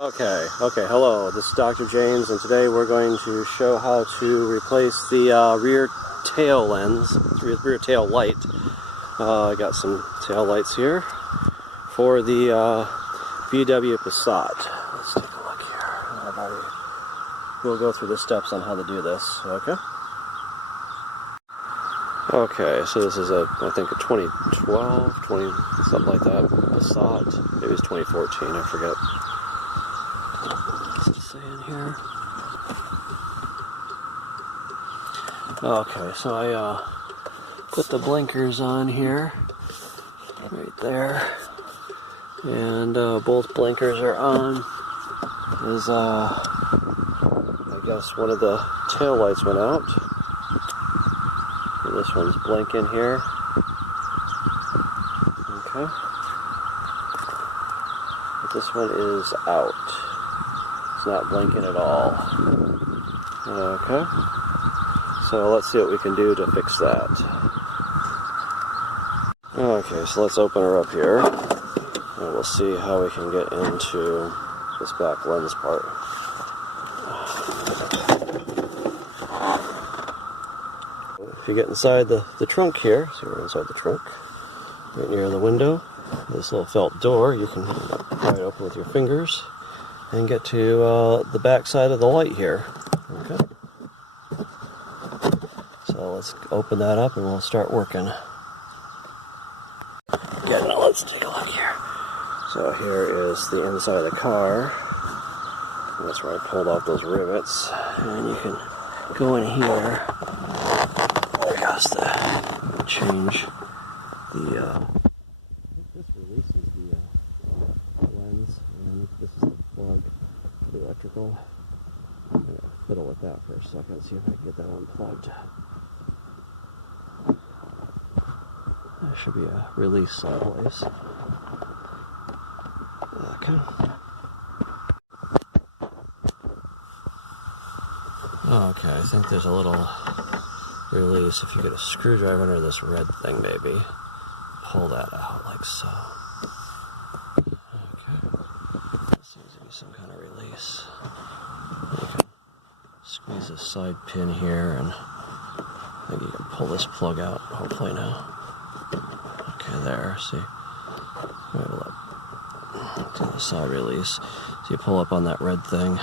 Okay, hello, this is Dr. James, and today we're going to show how to replace the rear tail lens, rear tail light. I got some tail lights here for the VW Passat. Let's take a look here. We'll go through the steps on how to do this, okay? Okay, so this is I think a 2012, something like that, Passat. Maybe it's 2014, I forget. In here. Okay, so I put the blinkers on here, right there, and both blinkers are on. Is I guess one of the tail lights went out. So this one's blinking here. Okay, but this one is out. Not blinking at all. Okay, so let's see what we can do to fix that. Okay, so let's open her up here and we'll see how we can get into this back lens part. If you get inside the trunk here, so we're inside the trunk, right near the window, this little felt door, you can pry it open with your fingers and get to the back side of the light here. Okay. So let's open that up and we'll start working. Yeah, now let's take a look here. So here is the inside of the car. And that's where I pulled off those rivets. And you can go in here. We got to change the this releases the lens, and this is the plug for the electrical. I'm going to fiddle with that for a second, see if I can get that unplugged. There should be a release sideways. Okay. Okay, I think there's a little release. If you get a screwdriver under this red thing, maybe pull that out like so. Seems to be some kind of release. You can squeeze this side pin here, and I think you can pull this plug out, hopefully now. Okay, there, see? To the side release. So you pull up on that red thing,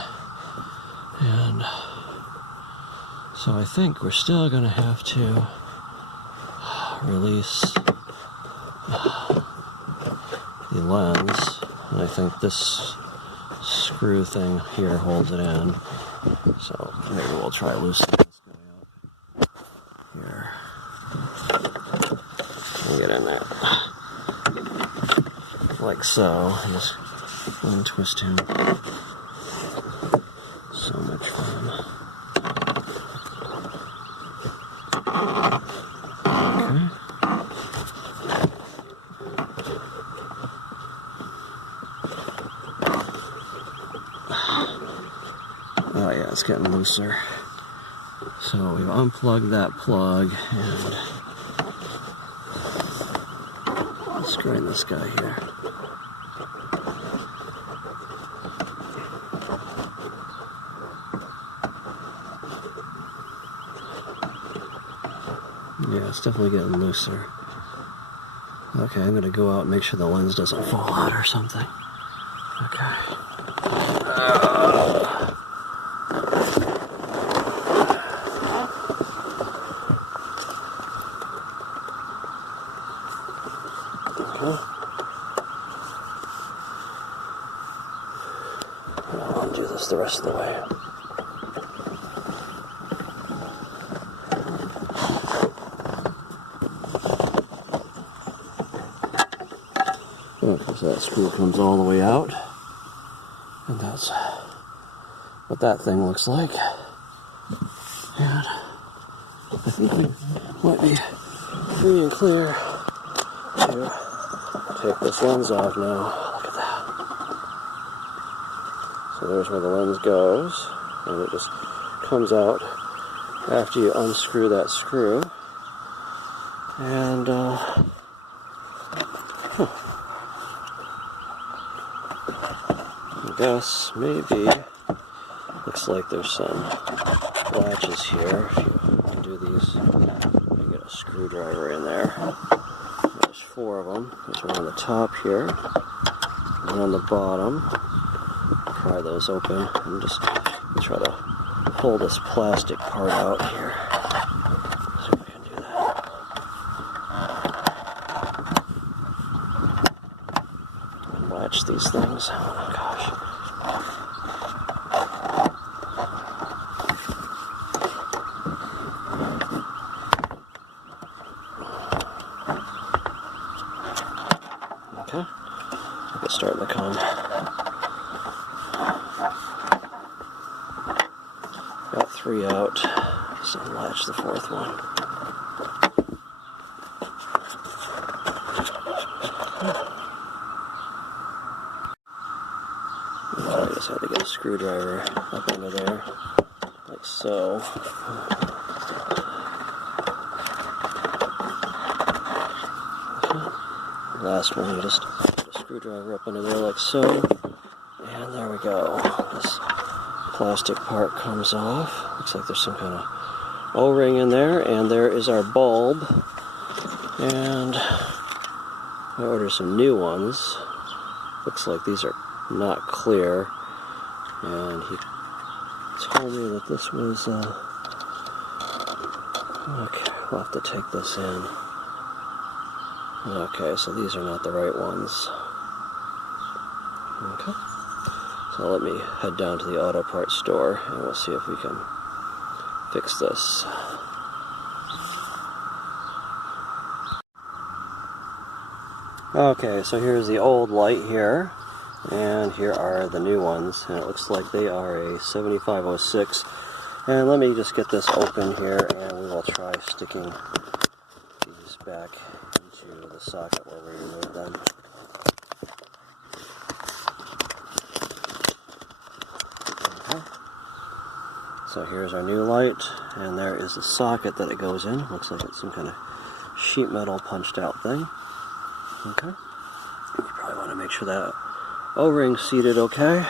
and so I think we're still going to have to release the lens, and I think this screw thing here holds it in, so maybe we'll try loosening this guy up here and get in there like so, and just untwist him. So much fun. Okay. Oh yeah, it's getting looser. So we've unplugged that plug and unscrewing this guy here. Yeah, it's definitely getting looser. Okay, I'm gonna go out and make sure the lens doesn't fall out or something. Okay. I'll undo this the rest of the way. Okay, so that screw comes all the way out, and that's what that thing looks like. And I think we might be free and clear to take this lens off now. Look at that. So there's where the lens goes, and it just comes out after you unscrew that screw. And I guess maybe looks like there's some latches here. If you undo these, you get a screwdriver in there. There's 4 of them. There's one on the top here, one on the bottom. Pry those open and just try to pull this plastic part out here. See if I can do that. And latch these things. Oh gosh. Okay, it's starting to come. Got 3 out. Just unlatch the 4th one. I just had to get a screwdriver up into there, like so. Last one, you just put a screwdriver up under there like so, and there we go. This plastic part comes off. Looks like there's some kind of O-ring in there, and there is our bulb. And I ordered some new ones. Looks like these are not clear, and he told me that this was okay, we'll have to take this in. Okay, so these are not the right ones. Okay, so let me head down to the auto parts store and we'll see if we can fix this. Okay, so here's the old light here, and here are the new ones, and it looks like they are a 7506. And let me just get this open here, and we will try sticking these back into the socket where we removed them. Okay. So here's our new light, and there is the socket that it goes in. Looks like it's some kind of sheet metal punched out thing. Okay. You probably want to make sure that O-ring's seated okay.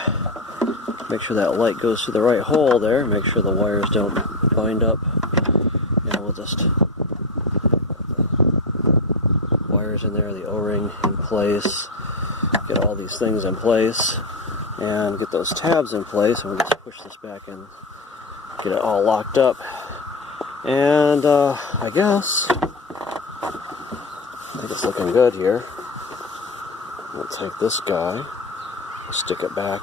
Make sure that light goes through the right hole there. Make sure the wires don't bind up. And we'll just put the wires in there, the O-ring in place, get all these things in place, and get those tabs in place. And we'll just push this back in, get it all locked up. And I guess it's looking good here. We'll take this guy, stick it back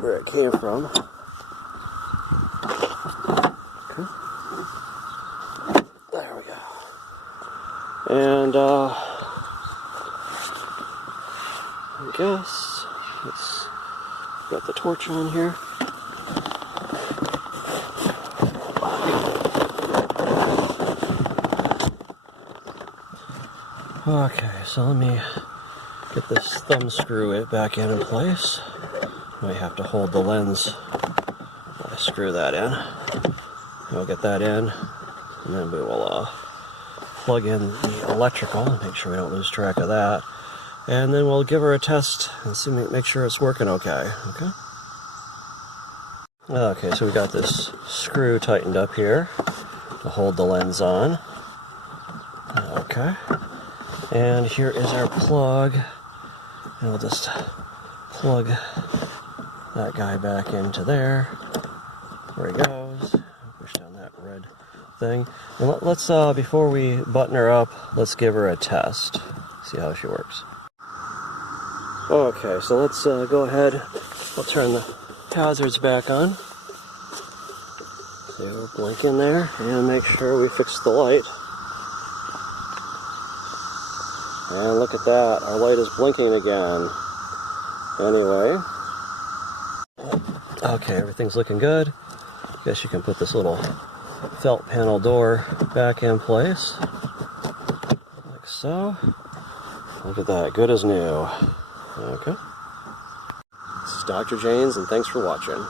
where it came from. Okay. There we go. And I guess it's got the torch on here. Okay, so let me get this thumb screw back in place. Might have to hold the lens while I screw that in. We'll get that in, and then we will plug in the electrical and make sure we don't lose track of that. And then we'll give her a test and see, make sure it's working okay. Okay. Okay, so we got this screw tightened up here to hold the lens on. Okay. And here is our plug, and we'll just plug that guy back into there, where he goes, push down that red thing. And let's, before we button her up, let's give her a test, see how she works. Okay, so let's go ahead, we'll turn the hazards back on. So we'll blink in there, and make sure we fix the light. And look at that, our light is blinking again. Anyway. Okay, everything's looking good. Guess you can put this little felt panel door back in place. Like so. Look at that, good as new. Okay. This is Dr. Janes, and thanks for watching.